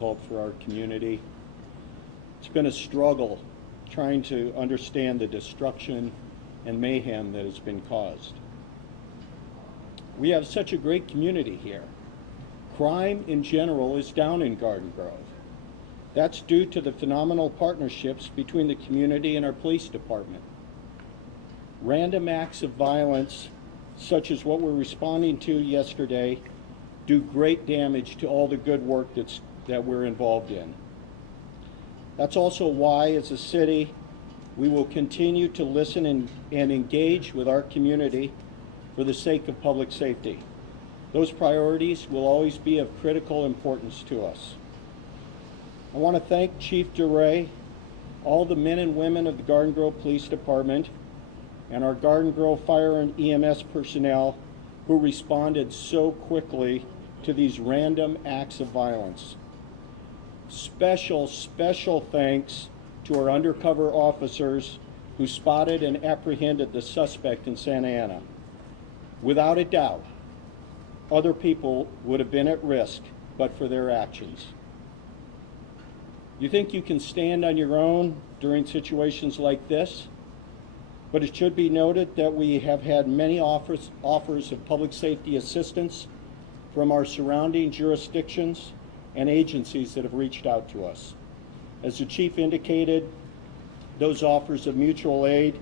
for our community. It's been a struggle trying to understand the destruction and mayhem that has been caused. We have such a great community here. Crime in general is down in Garden Grove. That's due to the phenomenal partnerships between the community and our police department. Random acts of violence, such as what we're responding to yesterday, do great damage to all the good work that we're involved in. That's also why, as a city, we will continue to listen and engage with our community for the sake of public safety. Those priorities will always be of critical importance to us. I want to thank Chief DeRay, all the men and women of the Garden Grove Police Department, and our Garden Grove Fire and EMS personnel who responded so quickly to these random acts of violence. Special thanks to our undercover officers who spotted and apprehended the suspect in Santa Ana. Without a doubt, other people would have been at risk but for their actions. You think you can stand on your own during situations like this? But it should be noted that we have had many offers of public safety assistance from our surrounding jurisdictions and agencies that have reached out to us. As the Chief indicated, those offers of mutual aid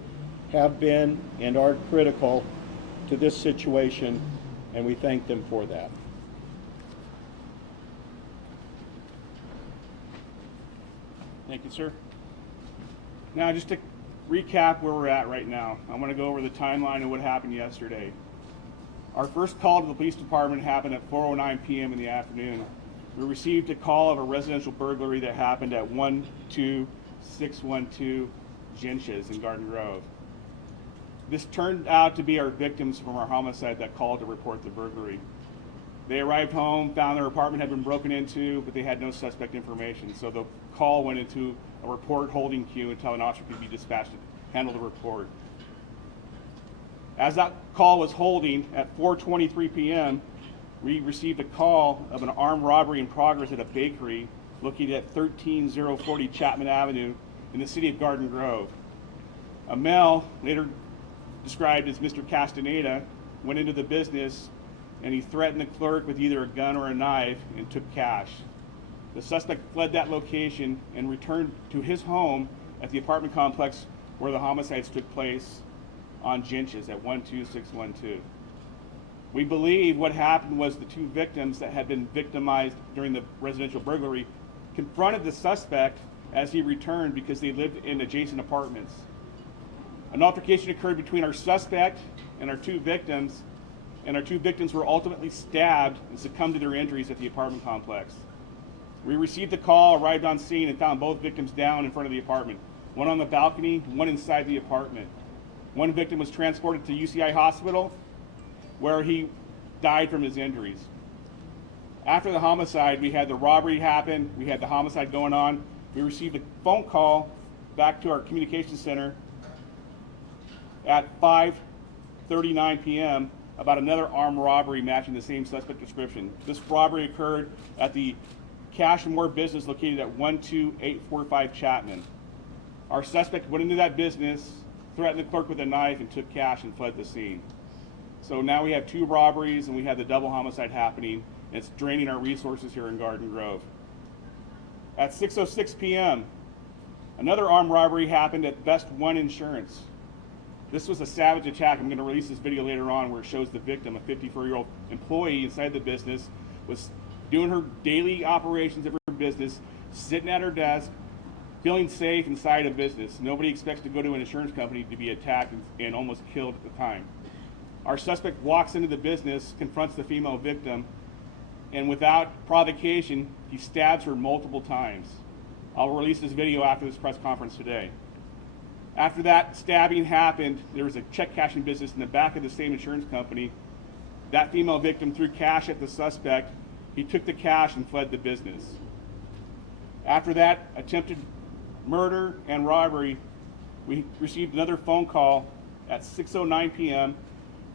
have been and are critical to this situation, and we thank them for that. Thank you, sir. Now, just to recap where we're at right now, I'm going to go over the timeline of what happened yesterday. Our first call to the police department happened at 4:09 p.m. in the afternoon. We received a call of a residential burglary that happened at 12612 Gensches in Garden Grove. This turned out to be our victims from our homicide that called to report the burglary. They arrived home, found their apartment had been broken into, but they had no suspect information. So the call went into a report holding queue until an officer could be dispatched to handle the report. As that call was holding, at 4:23 p.m., we received a call of an armed robbery in progress at a bakery located at 13040 Chapman Avenue in the city of Garden Grove. A male, later described as Mr. Castaneda, went into the business and he threatened the clerk with either a gun or a knife and took cash. The suspect fled that location and returned to his home at the apartment complex where the homicides took place on Gensches at 12612. We believe what happened was the two victims that had been victimized during the residential burglary confronted the suspect as he returned because they lived in adjacent apartments. An altercation occurred between our suspect and our two victims, and our two victims were ultimately stabbed and succumbed to their injuries at the apartment complex. We received the call, arrived on scene, and found both victims down in front of the apartment, one on the balcony, one inside the apartment. One victim was transported to UCI Hospital, where he died from his injuries. After the homicide, we had the robbery happen, we had the homicide going on. We received a phone call back to our communications center at 5:39 p.m. about another armed robbery matching the same suspect description. This robbery occurred at the Cash and More business located at 12845 Chapman. Our suspect went into that business, threatened the clerk with a knife, and took cash and fled the scene. So now we have two robberies and we have the double homicide happening, and it's draining our resources here in Garden Grove. At 6:06 p.m., another armed robbery happened at Best One Insurance. This was a savage attack. I'm going to release this video later on where it shows the victim, a 54-year-old employee inside the business, was doing her daily operations of her business, sitting at her desk, feeling safe inside a business. Nobody expects to go to an insurance company to be attacked and almost killed at the time. Our suspect walks into the business, confronts the female victim, and without provocation, he stabs her multiple times. I'll release this video after this press conference today. After that stabbing happened, there was a check cashing business in the back of the same insurance company. That female victim threw cash at the suspect. He took the cash and fled the business. After that attempted murder and robbery, we received another phone call at 6:09 p.m.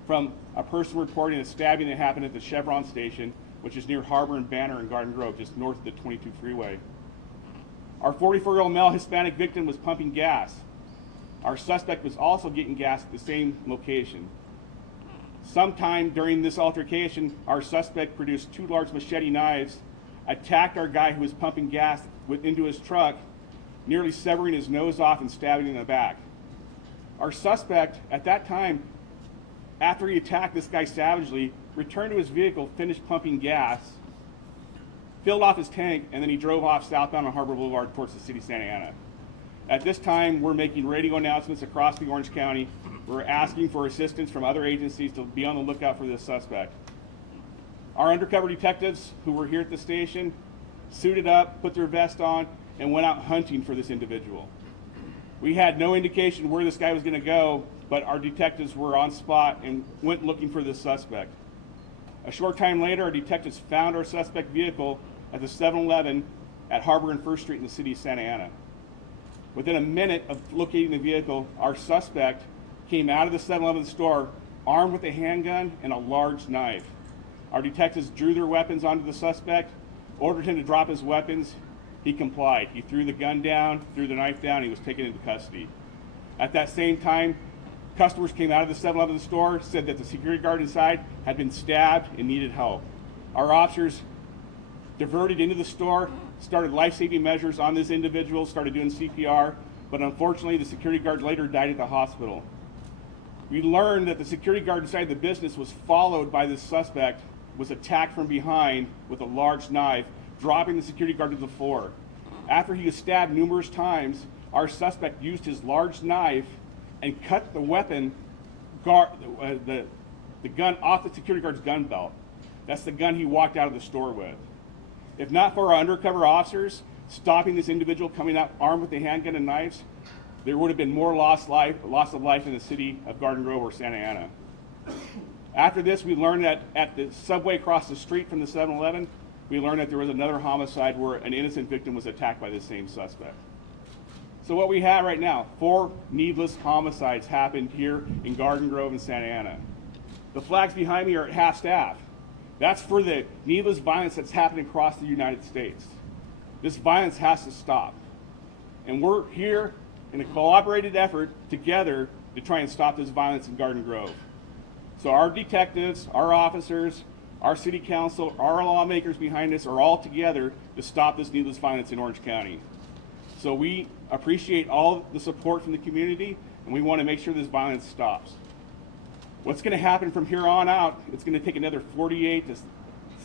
from a person reporting a stabbing that happened at the Chevron station which is near Harbor and Banner in Garden Grove, just north of the 22 freeway. Our 44-year-old male Hispanic victim was pumping gas. Our suspect was also getting gas at the same location. Sometime during this altercation, our suspect produced 2 large machete knives, attacked our guy who was pumping gas into his truck, nearly severing his nose off and stabbing him in the back. Our suspect, at that time, after he attacked this guy savagely, returned to his vehicle, finished pumping gas, filled off his tank, and then he drove off southbound on Harbor Boulevard towards the city of Santa Ana. At this time, we're making radio announcements across the Orange County. We're asking for assistance from other agencies to be on the lookout for this suspect. Our undercover detectives who were here at the station suited up, put their vest on, and went out hunting for this individual. We had no indication where this guy was going to go, but our detectives were on spot and went looking for this suspect. A short time later, our detectives found our suspect vehicle at the 7-Eleven at Harbor and First Street in the city of Santa Ana. Within a minute of locating the vehicle, our suspect came out of the 7-Eleven store armed with a handgun and a large knife. Our detectives drew their weapons onto the suspect, ordered him to drop his weapons. He complied. He threw the gun down, threw the knife down, and he was taken into custody. At that same time, customers came out of the 7-Eleven store, said that the security guard inside had been stabbed and needed help. Our officers diverted into the store, started life-saving measures on this individual, started doing CPR, but unfortunately the security guard later died at the hospital. We learned that the security guard inside the business was followed by this suspect, was attacked from behind with a large knife, dropping the security guard to the floor. After he was stabbed numerous times, our suspect used his large knife and cut the the gun off the security guard's gun belt. That's the gun he walked out of the store with. If not for our undercover officers stopping this individual coming out armed with a handgun and knives, there would have been more loss of life in the city of Garden Grove or Santa Ana. After this, we learned that at the subway across the street from the 7-Eleven, we learned that there was another homicide where an innocent victim was attacked by the same suspect. So what we have right now, 4 needless homicides happened here in Garden Grove and Santa Ana. The flags behind me are at half-staff. That's for the needless violence that's happening across the United States. This violence has to stop. And we're here in a collaborated effort together to try and stop this violence in Garden Grove. So our detectives, our officers, our city council, our lawmakers behind us are all together to stop this needless violence in Orange County. So we appreciate all the support from the community, and we want to make sure this violence stops. What's going to happen from here on out, it's going to take another 48 to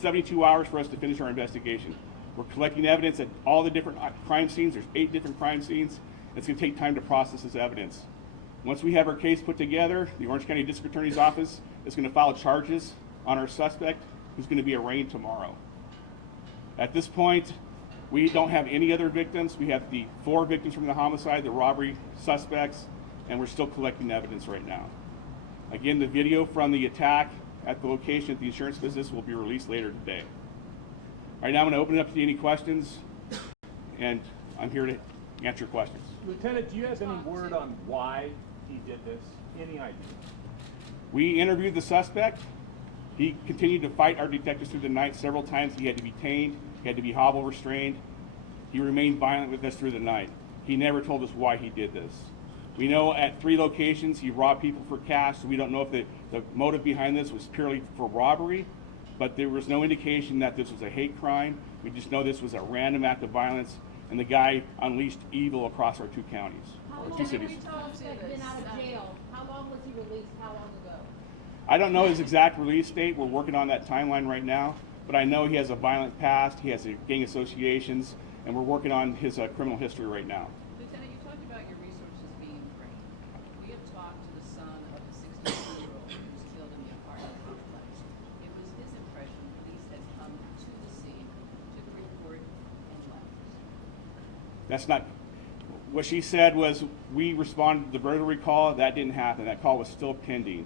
72 hours for us to finish our investigation. We're collecting evidence at all the different crime scenes. There's 8 different crime scenes. It's going to take time to process this evidence. Once we have our case put together, the Orange County District Attorney's Office is going to file charges on our suspect, who's going to be arraigned tomorrow. At this point, we don't have any other victims. We have the 4 victims from the homicide, the robbery suspects, and we're still collecting evidence right now. Again, the video from the attack at the location at the insurance business will be released later today. All right, now I'm going to open it up to any questions, and I'm here to answer questions. Lieutenant, do you have any word on why he did this? Any idea? We interviewed the suspect. He continued to fight our detectives through the night several times. He had to be tamed. He had to be hobble restrained. He remained violent with us through the night. He never told us why he did this. We know at 3 locations he robbed people for cash, so we don't know if the motive behind this was purely for robbery, but there was no indication that this was a hate crime. We just know this was a random act of violence, and the guy unleashed evil across our 2 counties, or 2 cities. How long has he been out of jail? How long was he released? How long ago? I don't know his exact release date. We're working on that timeline right now, but I know he has a violent past, he has gang associations, and we're working on his criminal history right now. Lieutenant, you talked about your resources being drained. We have talked to the son of the 62-year-old who was killed in the apartment complex. It was his impression police had come to the scene, took a report, and left. That's not, what she said was we responded to the burglary call. That didn't happen. That call was still pending.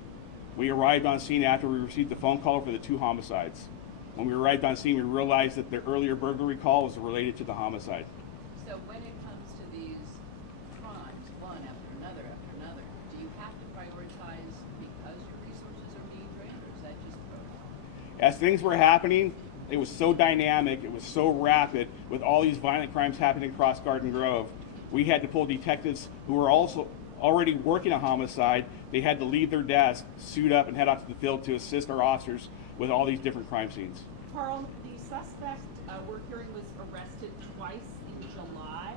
We arrived on scene after we received the phone call for the 2 homicides. When we arrived on scene, we realized that the earlier burglary call was related to the homicide. So when it comes to these crimes, one after another, do you have to prioritize because your resources are being drained, or is that just protocol? As things were happening, it was so dynamic, it was so rapid, with all these violent crimes happening across Garden Grove. We had to pull detectives who were also already working a homicide. They had to leave their desk, suit up, and head out to the field to assist our officers with all these different crime scenes. Carl, the suspect we're hearing was arrested twice in July.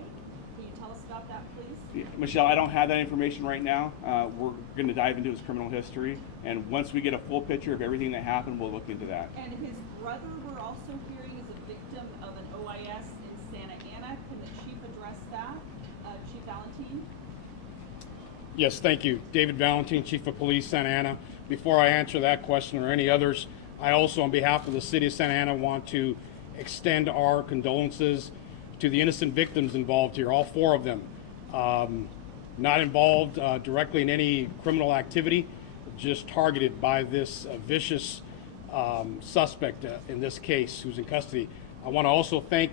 Can you tell us about that, please? Michelle, I don't have that information right now. We're going to dive into his criminal history, and once we get a full picture of everything that happened, we'll look into that. And his brother, we're also hearing, is a victim of an OIS in Santa Ana. Can the chief address that? Chief Valentine? Yes, thank you. David Valentine, Chief of Police, Santa Ana. Before I answer that question or any others, I also, on behalf of the city of Santa Ana, want to extend our condolences to the innocent victims involved here, all 4 of them. Not involved directly in any criminal activity, just targeted by this vicious suspect in this case who's in custody. I want to also thank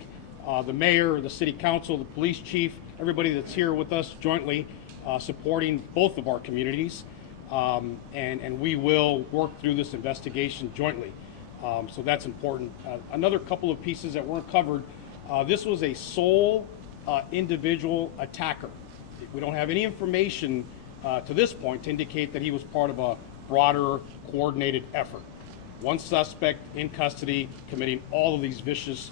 the mayor, the city council, the police chief, everybody that's here with us jointly supporting both of our communities. And we will work through this investigation jointly. So that's important. Another couple of pieces that weren't covered. This was a sole individual attacker. We don't have any information to this point to indicate that he was part of a broader coordinated effort. One suspect in custody committing all of these vicious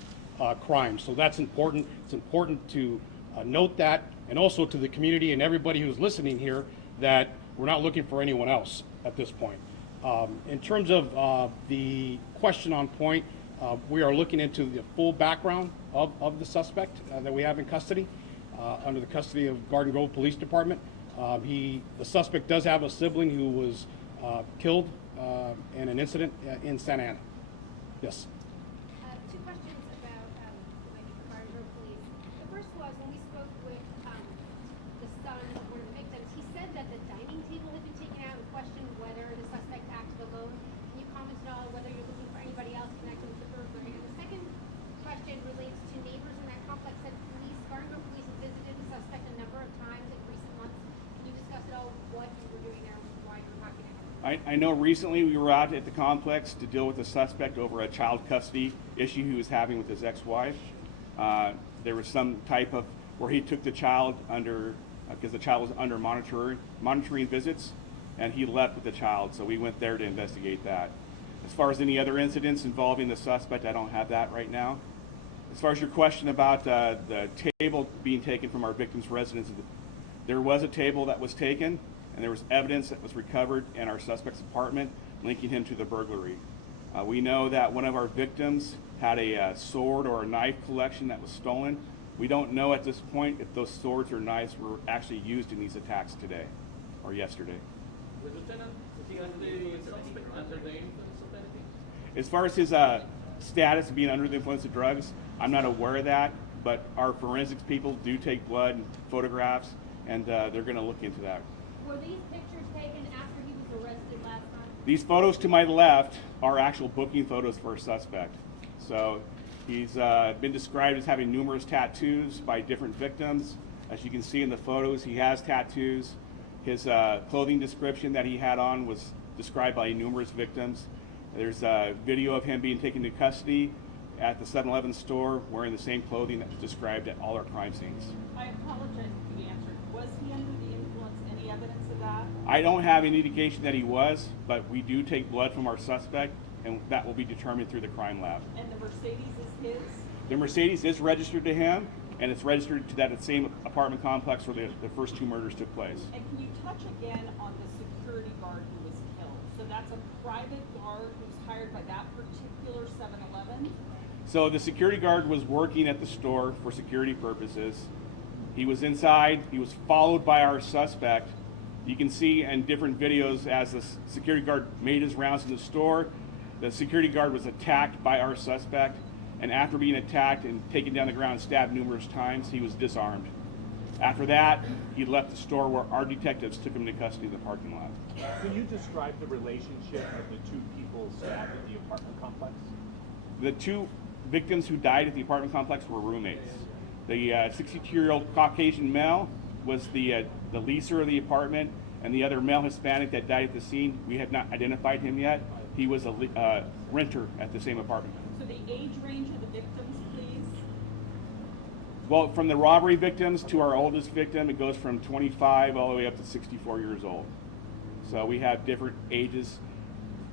crimes. So that's important. It's important to note that, and also to the community and everybody who's listening here, that we're not looking for anyone else at this point. In terms of the question on point, we are looking into the full background of the suspect that we have in custody, under the custody of Garden Grove Police Department. The suspect does have a sibling who was killed in an incident in Santa Ana. Yes. Two questions about maybe the Garden Grove Police. The first was when we spoke with the son of one of the victims, he said that the dining table had been taken out and questioned whether the suspect acted alone. Can you comment at all whether you're looking for anybody else connected with the burglary? And the second question relates to neighbors in that complex. That Garden Grove Police have visited the suspect a number of times in recent months. Can you discuss at all what you were doing there, why you were talking to him? I know recently we were out at the complex to deal with a suspect over a child custody issue he was having with his ex-wife. There was some type of, where he took the child under, because the child was under monitoring visits, and he left with the child, so we went there to investigate that. As far as any other incidents involving the suspect, I don't have that right now. As far as your question about the table being taken from our victim's residence, there was a table that was taken, and there was evidence that was recovered in our suspect's apartment linking him to the burglary. We know that one of our victims had a sword or a knife collection that was stolen. We don't know at this point if those swords or knives were actually used in these attacks today or yesterday. As far as his status of being under the influence of drugs, I'm not aware of that, but our forensics people do take blood and photographs, and they're going to look into that. Were these pictures taken after he was arrested last time? These photos to my left are actual booking photos for a suspect. So he's been described as having numerous tattoos by different victims. As you can see in the photos, he has tattoos. His clothing description that he had on was described by numerous victims. There's a video of him being taken to custody at the 7-Eleven store wearing the same clothing that was described at all our crime scenes. I apologize for the answer. Was he under the influence? Any evidence of that? I don't have any indication that he was, but we do take blood from our suspect, and that will be determined through the crime lab. And the Mercedes is his? The Mercedes is registered to him, and it's registered to that same apartment complex where the first 2 murders took place. And can you touch again on the security guard who was killed? So that's a private guard who's hired by that particular 7-Eleven? So the security guard was working at the store for security purposes. He was inside. He was followed by our suspect. You can see in different videos as the security guard made his rounds in the store, the security guard was attacked by our suspect. And after being attacked and taken down the ground and stabbed numerous times, he was disarmed. After that, he left the store where our detectives took him to custody in the parking lot. Can you describe the relationship of the 2 people stabbed at the apartment complex? The 2 victims who died at the apartment complex were roommates. The 62-year-old Caucasian male was the leaser of the apartment, and the other male Hispanic that died at the scene, we have not identified him yet. He was a renter at the same apartment. So the the age range of the victims, please? Well, from the robbery victims to our oldest victim, it goes from 25 all the way up to 64 years old. So we have different ages.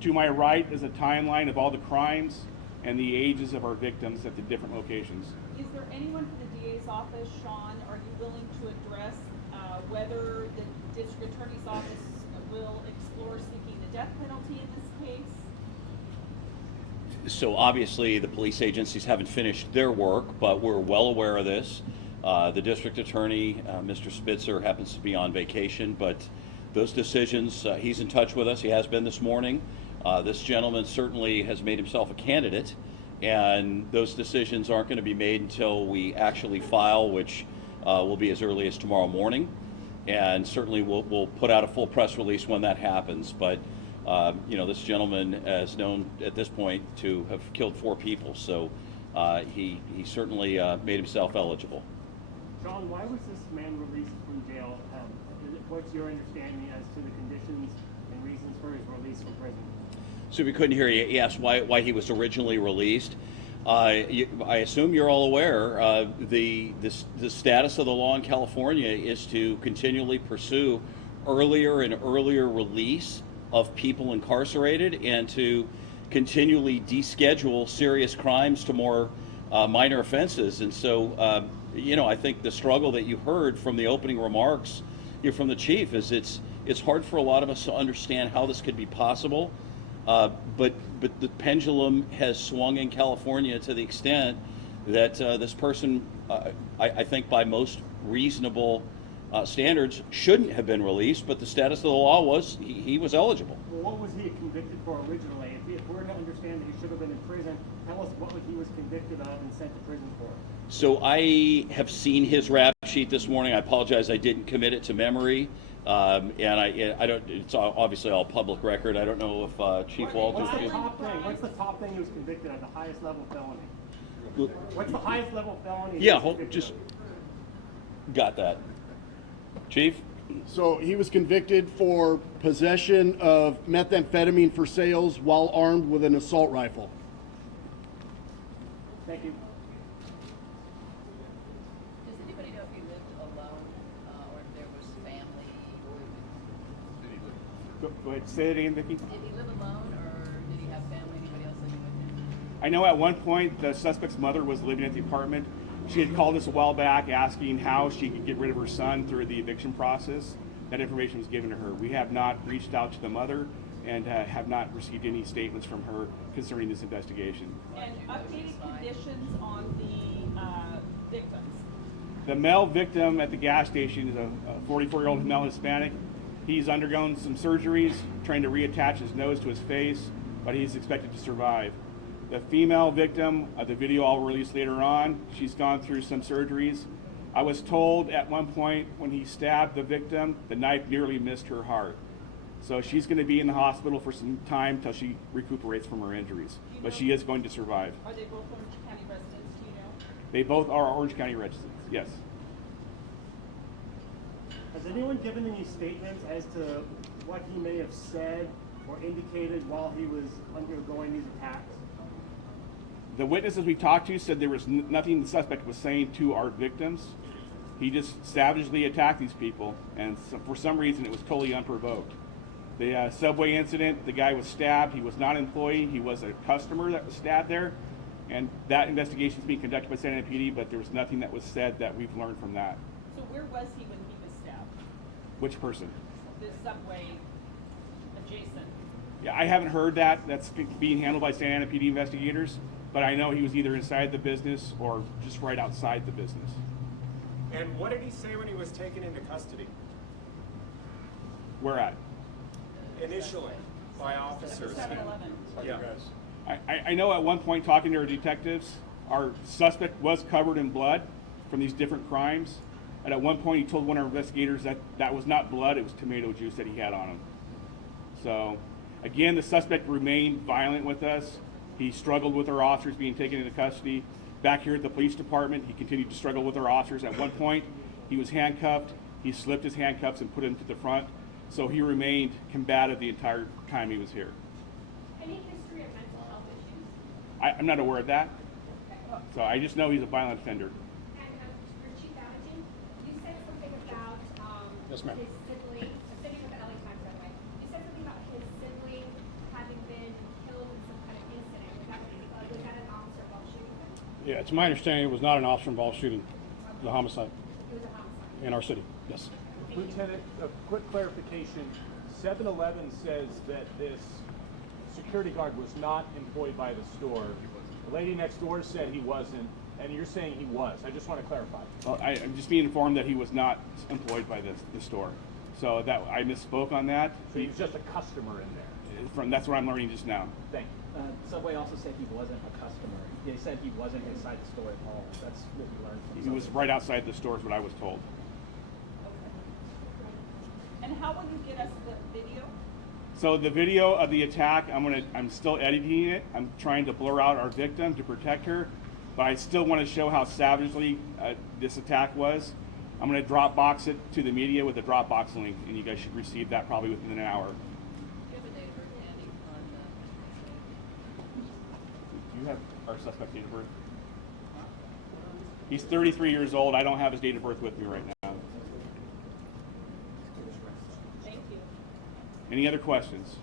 To my right is a timeline of all the crimes and the ages of our victims at the different locations. Is there anyone from the DA's office, Sean, are you willing to address whether the district attorney's office will explore seeking the death penalty in this case? So obviously, the police agencies haven't finished their work, but we're well aware of this. The district attorney, Mr. Spitzer, happens to be on vacation, but those decisions, he's in touch with us. He has been this morning. This gentleman certainly has made himself a candidate, and those decisions aren't going to be made until we actually file, which will be as early as tomorrow morning. And certainly we'll put out a full press release when that happens. But you know, this gentleman is known at this point to have killed 4 people, so he certainly made himself eligible. John, why was this man released from jail? What's your understanding as to the conditions and reasons for his release from prison? So we couldn't hear you. He asked why he was originally released. I assume you're all aware, the status of the law in California is to continually pursue earlier and earlier release of people incarcerated and to continually deschedule serious crimes to more minor offenses. And so, you know, I think the struggle that you heard from the opening remarks from the chief is it's hard for a lot of us to understand how this could be possible. But the pendulum has swung in California to the extent that this person, I think by most reasonable standards, shouldn't have been released, but the status of the law was he was eligible. Well, what was he convicted for originally? If we're to understand that he should have been in prison, tell us what he was convicted of and sent to prison for. So I have seen his rap sheet this morning. I apologize, I didn't commit it to memory. And I don't. It's obviously all public record. I don't know if Chief Walters. What's the top thing he was convicted of? The highest level felony. What's the highest level felony? Yeah, just got that, Chief. So he was convicted for possession of methamphetamine for sales while armed with an assault rifle. Thank you. Does anybody know if he lived alone, or if there was family? Go ahead, say it again, Vicki. Did he live alone, or did he have family, anybody else living with him? I know at one point the suspect's mother was living at the apartment. She had called us a while back asking how she could get rid of her son through the eviction process. That information was given to her. We have not reached out to the mother and have not received any statements from her concerning this investigation. And updated conditions on the victims. The male victim at the gas station is a 44-year-old male Hispanic. He's undergone some surgeries, trying to reattach his nose to his face, but he's expected to survive. The female victim, the video I'll release later on, she's gone through some surgeries. I was told at one point when he stabbed the victim, the knife nearly missed her heart. So she's going to be in the hospital for some time till she recuperates from her injuries. But she is going to survive. Are they both Orange County residents, do you know? They both are Orange County residents, yes. Has anyone given any statements as to what he may have said or indicated while he was undergoing these attacks? The witnesses we talked to said there was nothing the suspect was saying to our victims. He just savagely attacked these people, and for some reason it was totally unprovoked. The subway incident, the guy was stabbed. He was not an employee. He was a customer that was stabbed there, and that investigation is being conducted by Santa Ana PD, but there was nothing that was said that we've learned from that. So where was he when he was stabbed? Which person? The subway adjacent. Yeah, I haven't heard that. That's being handled by Santa Ana PD investigators, but I know he was either inside the business or just right outside the business. And what did he say when he was taken into custody? Where at? Initially, by officers. 7-Eleven. Yeah. I know at one point talking to our detectives, our suspect was covered in blood from these different crimes. And at one point he told one of our investigators that that was not blood, it was tomato juice that he had on him. So again, the suspect remained violent with us. He struggled with our officers being taken into custody. Back here at the police department, he continued to struggle with our officers. At one point, he was handcuffed. He slipped his handcuffs and put him to the front. So he remained combative the entire time he was here. Any history of mental health issues? I'm not aware of that. So I just know he's a violent offender. And for Chief Valentin, you said something about Yes, ma'am. his sibling, sitting with the LA Times, by the way. You said something about his sibling having been killed in some kind of incident. Was that an officer involved shooting him? Yeah, it's my understanding it was not an officer-involved shooting, it was a homicide It was a homicide. in our city, yes. Lieutenant, a quick clarification. 7-Eleven says that this security guard was not employed by the store. The lady next door said he wasn't, and you're saying he was. I just want to clarify. Well, I'm just being informed that he was not employed by the store. So that I misspoke on that. So he was just a customer in there. That's what I'm learning just now. Thank you. Subway also said he wasn't a customer. They said he wasn't inside the store at all. That's what we learned from He was Subway. right outside the store is what I was told. And how will you get us the video? So the video of the attack, I'm still editing it. I'm trying to blur out our victim to protect her, but I still want to show how savagely this attack was. I'm going to Dropbox it to the media with a Dropbox link, and you guys should receive that probably within an hour. Do you have a date of birth handy on Do you have our suspect date of birth? He's 33 years old. I don't have his date of birth with me right now. Thank you. Any other questions?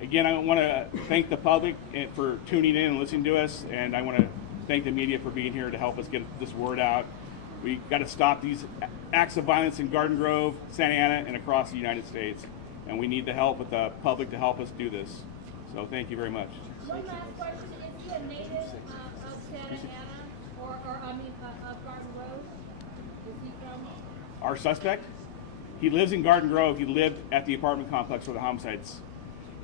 Again, I want to thank the public for tuning in and listening to us, and I want to thank the media for being here to help us get this word out. We got to stop these acts of violence in Garden Grove, Santa Ana, and across the United States, and we need the help of the public to help us do this. So thank you very much. One last question, is he a native of Santa Ana, or of Garden Grove? Is he from? Our suspect, he lives in Garden Grove. He lived at the apartment complex where the homicides.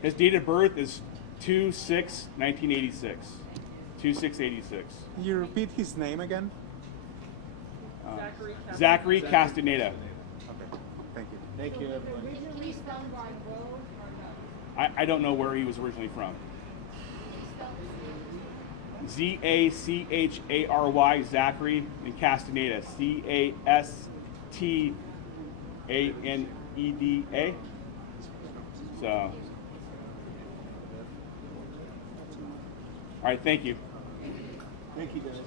His date of birth is 2/6/1986. 2/6/86. Can you repeat his name again? Zachary Castaneda. Okay, thank you. Thank you, everyone. Originally from Garden Grove, or no? I don't know where he was originally from. Zachary, Zachary, and Castaneda, Castaneda. So, all right, thank you. Thank you, guys.